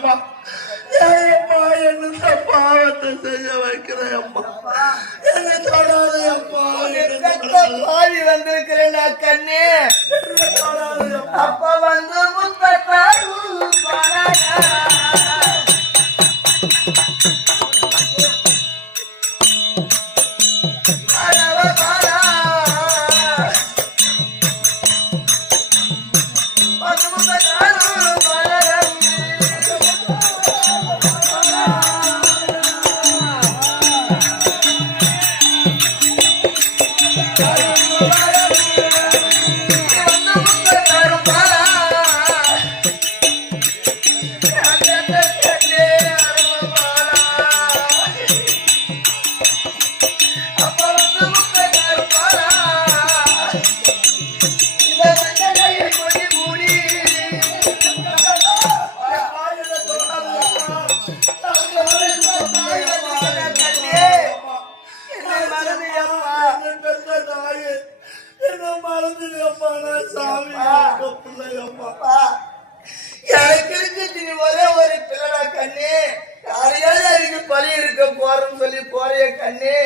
அம்மா என்ன பாவத்தை செய்ய வைக்கிறேன் அம்மா என்ன தொடாது அம்மா பாடி வந்திருக்கிறேன் கண்ணே அப்ப வந்து எனக்கு இருக்கு ஒரே ஒரு பிள்ளடா கண்ணே யாரையாவது அதுக்கு பழி இருக்க போறோம்னு சொல்லி போறிய கண்ணே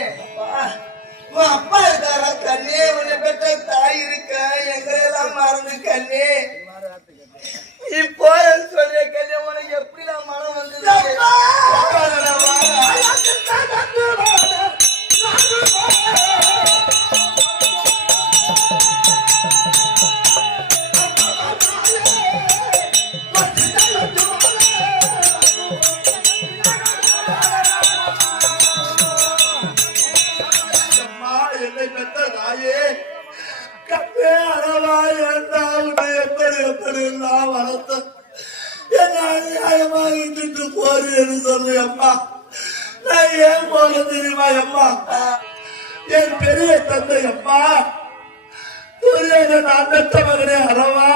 உன் அப்பா இருக்காரா கண்ணே உன்னை பெற்ற தாய் இருக்க எங்கெல்லாம் மறந்து கண்ணே நீ போறன்னு சொல்லிய கண்ணே உனக்கு எப்படிலாம் மனம் வந்தது என் பெரிய தந்தை அம்மா நான் பெற்ற மகனே அரவா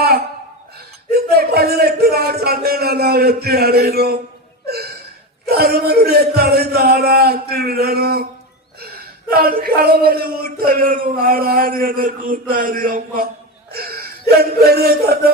இந்த 18 நாள் சண்டையில நான் வெற்றி அடையணும் தருமனுடைய தலை தாராட்டி விடணும் நான் கணவனை ஊட்ட வேணும் ஆடாது என கூட்டாரு அம்மா என் பெரிய தந்தை